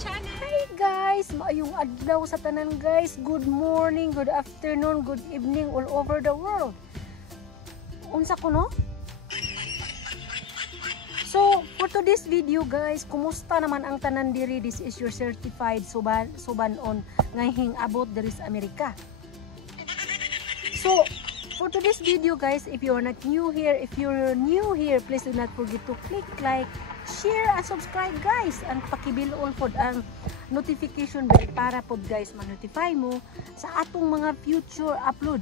channel. Hi guys, maayong adlaw sa tanan guys. Good morning, good afternoon, good evening all over the world. Unsa ko no? So, for today's video guys, kumusta naman ang tanan diri? This is your certified subanon ngayong abot diri sa Amerika. So, for today's video guys, if you are not new here, please do not forget to click like, share and subscribe guys, and pakibilon pod ang notification bell para pod guys ma-notify mo sa atong mga future upload.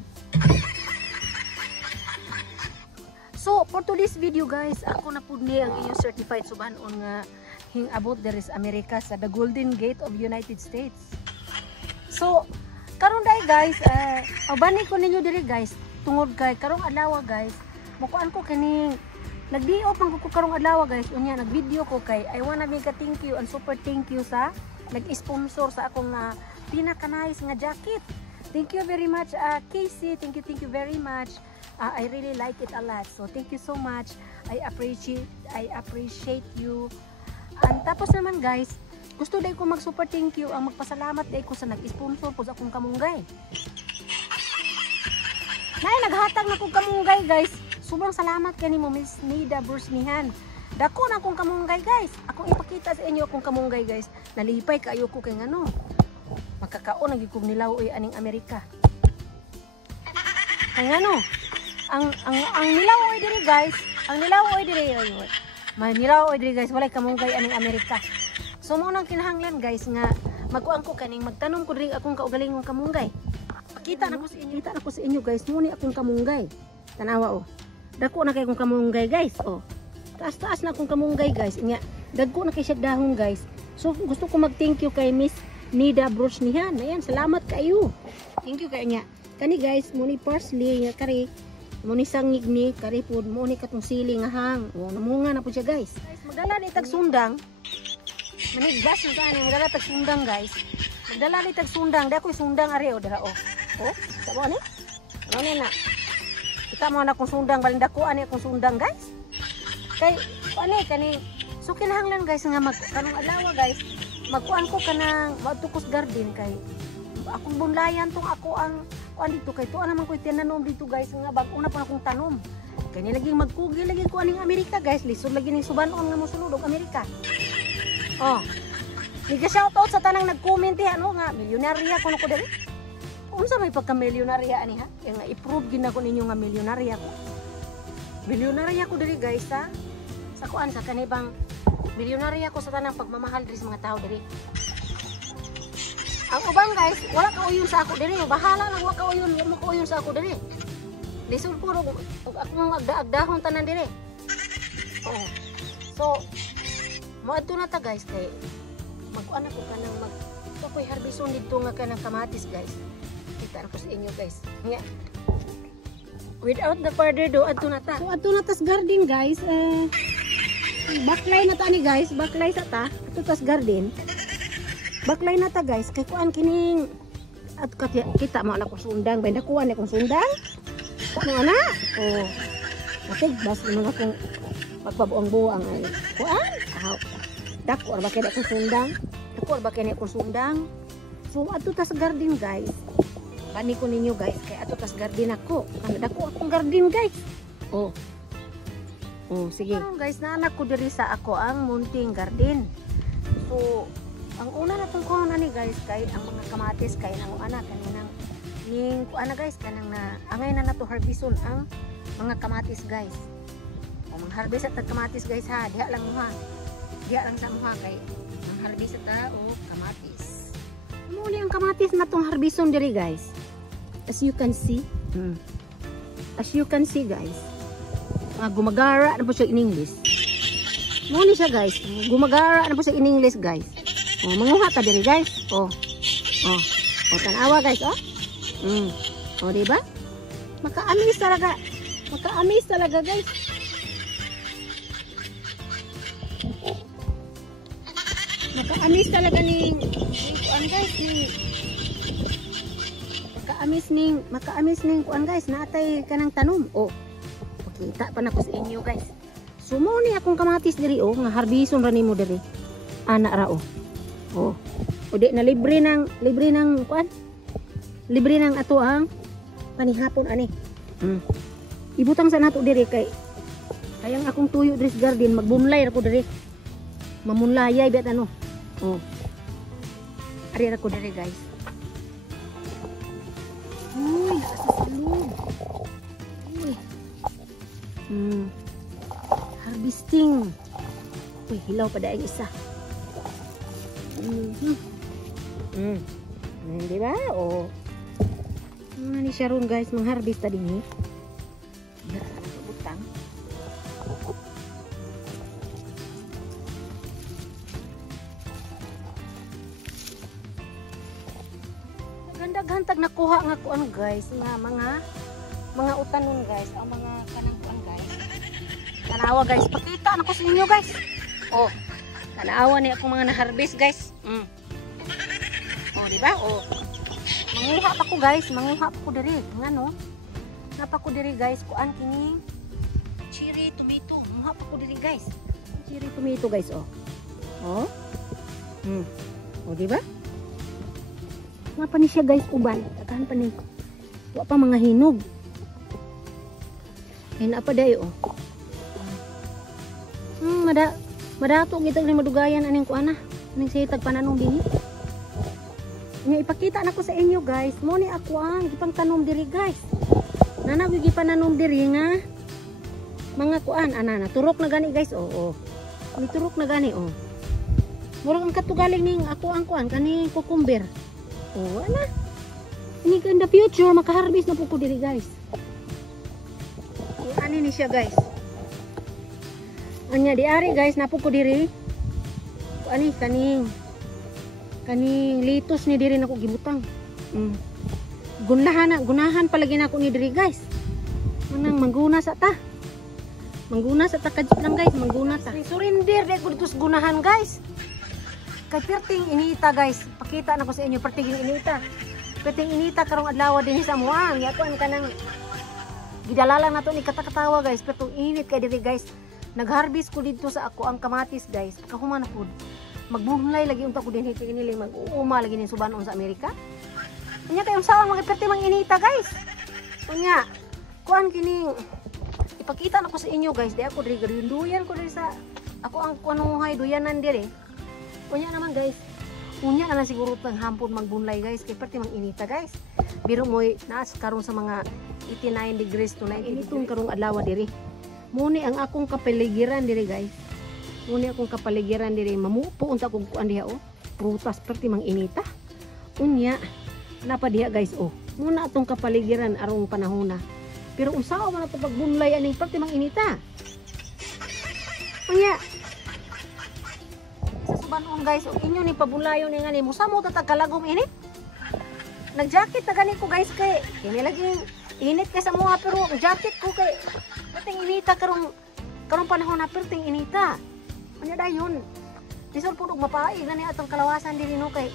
So for today's video guys, ako na pud ni ang inyong certified subanon nga hingabot diri sa Amerika sa the Golden Gate of United States. So karon dai guys, bani ko ninyo diri guys tungod kay karong adlaw guys, mukuan ko kining nagdio pang ko karong adlaw guys, unya nagvideo ko kay I wanna make a thank you and super thank you sa nag-sponsor sa akong pinaka-nice nga jacket. Thank you very much Casey, thank you very much. I really like it a lot. So thank you so much. I appreciate you. And tapos naman guys, gusto dai ko mag-super thank you ang magpasalamat dai ko sa nag-sponsor po sa akong kamunggay. Nay naghatag na kog kamunggay guys. Sobrang salamat kanimo Miss Nida Bursnihan. Dako na akong kamunggay guys. Akong ipakita sa inyo akong kamunggay guys. Nalipay kaayo ko kay ngano. Makakaon lagi kog nilaw oy aning Amerika. Kay ngano? Ang nilaw oy diri guys. Ang nilaw oy diri oy. May nilaw oy diri guys, walay kamunggay aning Amerika. So mo nang kinahanglan guys nga magkuan ko kaning magtanom ko diri akong kaugalingong kamunggay. Pakita na ko sa inyo guys, muni akong kamunggay. Tanawa oh. Dako na kay akong kamunggay guys. Oh. Taas-taas na akong kamunggay guys. Inya, dagko na kay siya dahon guys. So gusto ko mag-thank you kay Miss Nida Bursnihan. Ayan, salamat kayo. Thank you kay niya. Kani guys, muni parsley nga kari. Muni sangig ni kari pud, muni katong sili nga hang. Oh, namunga na pud siya guys. Guys, magdala ni tag sundang. Manigdas na tani, magdala tag sundang guys. Magdala ni tag sundang, dako sundang are o dara oh. Oh, tabo ni. Ano ni na? Kita mo na kung sundang balin dako ani akong sundang guys. Kay ani kani so kinahanglan guys nga kanong adlaw guys. Magkuan ko kanang matukos garden kay akong bunlayan tong ako ang kuan dito kay tuwa naman ko tinanom dito guys nga bag-o na pa akong tanom. Kay ni lagi magkugi lagi ko aning Amerika guys, lisod lagi ning subanon nga mosulod og Amerika. Oh. Niga shout out sa tanang nag-comment ano nga milyonarya kuno ko diri. Unsa may pagka-milyonarya ani ha? Kaya nga i-prove gid nako ninyo nga milyonarya ko. Milyonarya ko diri guys ha. Sa kuan sa kanibang milyonarya ko sa tanang pagmamahal diri sa mga tao diri. Ang ubang guys, wala ka uyon sa ako diri. Bahala lang wala ka uyon, mo ka uyon sa ako diri. Lisod ko ro akong agdahon tanan diri. Oh. So, moadto na ta guys kay magkuan ako kanang ako'y harbison dito nga kanang kamatis guys. Kita na ko sa inyo guys. Nga. Without the further ado, adto na ta. So adto na tas garden guys. Baklay na ta ni guys. Baklay sa ta. Adto tas garden. Baklay na ta guys. Kay kuan kining at kita mo na ko sundang. Bay nakuha na kong sundang. Ano ana? Oh. Okay, bas naman akong magpabuang-buang ay. Kuan? Dako ba kay akong sundang? Dako ba kay akong sundang? So adto tas garden guys. Bani ko ninyo guys kay ato tas garden ako. Dako akong garden guys. Oh. Oh, sige. Guys, naanak ko diri sa ako ang munting garden. So, ang una natong kuha ni guys kay ang mga kamatis kay nang ana kaninang ning kuana guys kanang na angay na nato harbison ang mga kamatis guys. Ang mga harvest at kamatis guys ha, diha lang mo ha. Diha lang sa mo ha kay ang harvest ta o kamatis. Muli ang kamatis natong harbison diri guys. As you can see, as you can see guys, gumagara na po siya in English. Muli siya guys, gumagara na po siya in English guys. Oh, manguha ka diri guys. Oh, oh, oh, tanawa guys, oh. Oh, diba? Maka-amis talaga. Maka-amis talaga guys. Maka-amis talaga ni kuan guys ni maka-amis ning kuan guys natay kanang tanom. Oh. Pakita pa na ko sa inyo guys. Sumo ni akong kamatis diri oh nga harbison ra nimo diri. Ana ra oh. Oh. O di na libre ng kuan. Libre ng ato ang panihapon ani. Ibutang sa nato diri kay kayang akong tuyo diri sa garden magbunlay ako diri. Mamunlayay bet ano. Oh. Ari ako diri guys. Uy, asalog. Uy. Harvesting. Uy, hilaw pa dahil isa. Di ba? O. Ni siya ron guys, mangharvest ta din eh. Sana sa butang. Ganda-gantag nakuha nga kuan guys, nga mga utanon guys, ang mga kanang kuan guys. Tanawa guys, pakita na ko sa inyo guys. Oh. Tanawa ni akong mga na-harvest guys. Oh, di ba? Oh. Manguha pa ko guys, manguha pa ko diri. Ngano? Napa ko diri guys, kuan kini cherry tomato. Manguha pa ko diri guys. Cherry tomato guys, oh. Oh. Oh, di ba? Nga pa ni siya guys uban. Tatahan pa ni. Wa pa mga hinog. Hina pa day oh. Madato gitag ni madugayan aning kuana. Aning sitag pananong dinhi. Nga ipakita na ko sa inyo guys. Mo ni ako ang gipang tanom diri guys. Nanag gipananom diri nga mga kuan ana turok na gani guys. Oh. Ni turok na gani oh. Murag ang katugaling ning ako ang kuan kani cucumber. Oh, ana. Ini in the future maka-harvest na po ko diri guys. Ani ni siya guys. Anya di ari guys napo ko diri. Ani kaning litos ni diri nako gibutang. Gunahan palagi nako ni diri guys. Manang mangguna sa ta. Mangguna sa ta kadjit lang guys, mangguna ta. Surrender di ko dito sa gunahan guys. Kay perting inita guys. Pakita nako sa inyo perting inita. Perting inita karong adlaw din sa muang. Yato ang kanang gidalalang nato ni katakatawa guys. Pertong init kay diri guys. Nag-harvest ko dito sa ako ang kamatis guys. Pagkahuman na po. Magbunlay lagi unta ko din hiti inili mag-uuma lagi nin subanon sa Amerika. Unya kayong sawang mga perti mang inita guys. Unya kuan kining ipakita na ko sa inyo guys. Di ako diri duyan ko diri sa ako ang kuanuhay duyanan diri. Unya naman guys. Unya na lang siguro tang hampon magbunlay guys kay perti mang inita guys. Biro mo naas karon sa mga 89 degrees to 90 initong karong adlaw diri. Muni ang akong kapaligiran diri guys. Muni akong kapaligiran diri mamupo unta kog kuan diha oh. Prutas perti mang inita. Unya napa diha guys oh. Muna atong kapaligiran arong panahona. Pero unsaon man ato pagbunlay aning perti mang inita. Unya sa subanon guys oh, inyo ni pabulayon ni ngani mo samo ta kalagom init. Nag-jacket na gani ko guys kay kini lagi init kay sa mga pero jacket ko kay perting inita karong panahon na perting inita. Unya dayon. Lisod pud og mapai na ni atong kalawasan diri no kay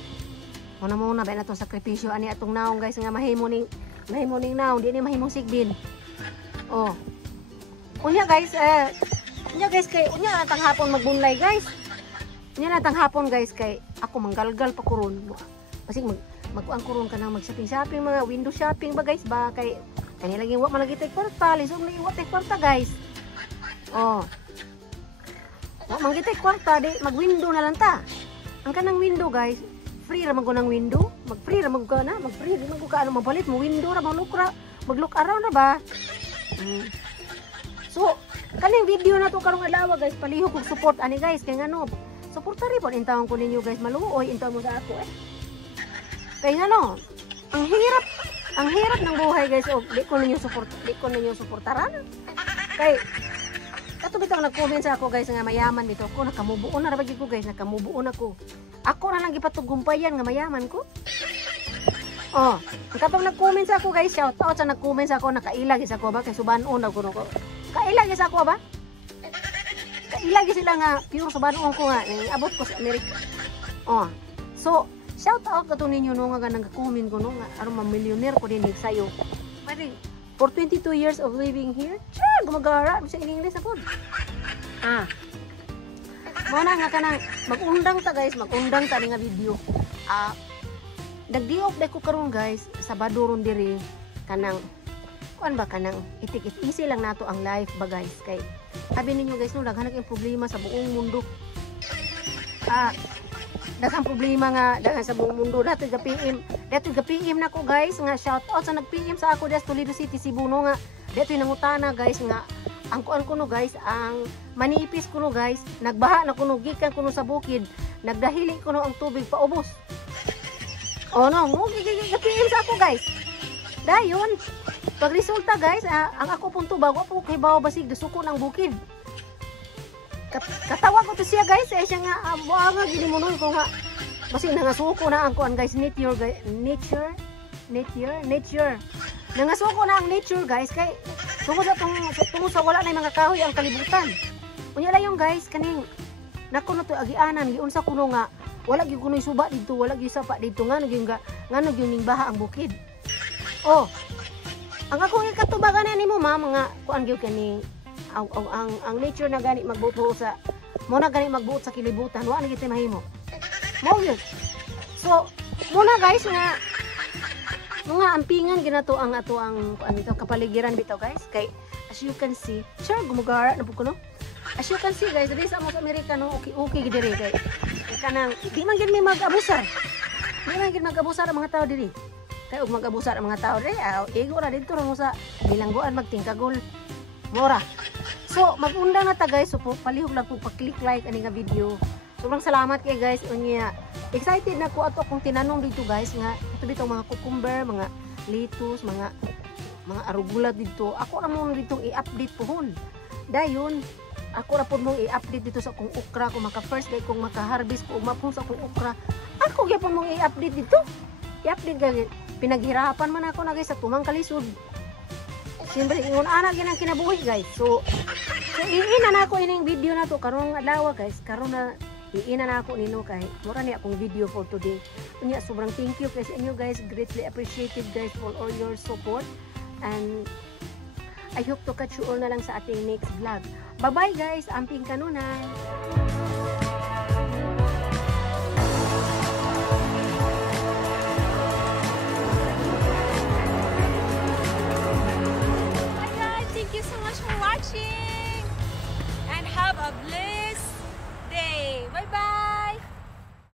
muna ba na atong sakripisyo ani atong naong guys nga mahimo ning naong di ni mahimong sigbin. Oh. Unya guys kay unya natang hapon magbunlay guys. Unya natang hapon guys kay ako manggalgal pa ko ron. Basig magkuan ko ron kanang mag-shopping mga window shopping ba guys ba kay kani lagi wa malagi tay kwarta lisod na iwa tay kwarta guys. Oh. Wa manggitay kwarta di mag-window na lang ta. Ang kanang window guys, free ra man ko nang window. Mag-free ra man ko na, mag-free di man ko kaano mabalit mo window ra mag-look around na ba. So, kaning video na to karong adlaw guys, palihog og support ani guys kay ngano. Suporta ri pod intawon ko ninyo guys, maluoy intaw mo sa ako eh. Kay ngano, ang hirap ng buhay guys, oh, di ko ninyo suportaran. Kay kato bitaw nag-comment sa ako guys nga mayaman dito ko, nakamubuon na ra bagi ko guys, nakamubuon ako. Ako na lang gipatugumpayan nga mayaman ko. Oh, katong nag-comment sa ako guys, shout out sa nag-comment sa ako, nakailag is ako ba kay subanon ako ko. Kailag is ako ba? Kailag sila nga pure subanon ko nga, abot ko sa Amerika. Oh. So, shout out kato ninyo no nga nag-comment ko no nga aron ma-millionaire ko din sayo. Pwede for 22 years of living here, sure, gumagara sa English ako. Mo na nga kanang magundang ta guys, magundang ta ni nga video. Nagdiop day ko karon guys, Sabado ron diri kanang kuan ba kanang itik easy lang nato ang life ba guys kay sabi ninyo guys no daghan ang problema sa buong mundo. Daghang problema nga daghan sa buong mundo. Dati ga PM nako guys nga shout out sa nag-PM sa ako des Toledo City Cebu no nga. Dito nangutana guys nga ang kuan ko no guys, ang manipis ko no guys, nagbaha na kuno gikan kuno sa bukid, nagdahili kuno ang tubig paubos. Oh no, mo gigigapin sa ako guys. Dayon, pag resulta guys, ang ako punto bago po kay bawa basig dasuko ng bukid. Katawa ko to siya guys, siya nga buanga gini mo nun ko nga. Basig nangasuko na ang kuan guys, nature. Nangasuko na ang nature guys kay tungod sa wala na yung mga kahoy ang kalibutan. Unya lang yung guys kaning nako no to agianan giunsa kuno nga wala gyud kuno suba dito, wala gyud sapa dito nga gyud ning baha ang bukid. Oh. Ang ako ikatubagan nimo ma'am nga kuan gyud kani ang nature na gani magbuot sa mo na gani magbuot sa kilibutan, wa na gyud mahimo. Mo gyud. So, muna guys nga mga ampingan ginato ang ato ang kuan dito kapaligiran bitaw guys kay as you can see sure gumugara na po no as you can see guys diri sa mga Amerikano okay diri kay kanang di man gid may mag-abusar ang mga tao diri kay ug mag-abusar ang mga tao diri igo ra dito ra mo sa bilangguan magtingkagol mora so mag-undang na ta guys so palihog lang po pa-click like ani nga video. Sobrang salamat kay guys unya. Excited na ko ato kung tinanong dito guys nga ito dito mga cucumber, mga lettuce, mga arugula dito. Ako ra mo dito i-update pohon. Dayon ako ra pud mong i-update dito sa akong okra kung maka first day kung maka-harvest ko umapon sa akong okra. Ako gyapon mong i-update dito. I-update gani. Pinaghirapan man ako na guys sa tumang kalisod. Siyempre ingon ana gyud ang kinabuhi guys. So iina na ako ining video na to karong adlaw guys. Karon na iina na ako nino kay mura ni akong video for today. Unya sobrang thank you kasi inyo guys, greatly appreciated guys for all your support and I hope to catch you all na lang sa ating next vlog. Bye bye guys, amping kanunay.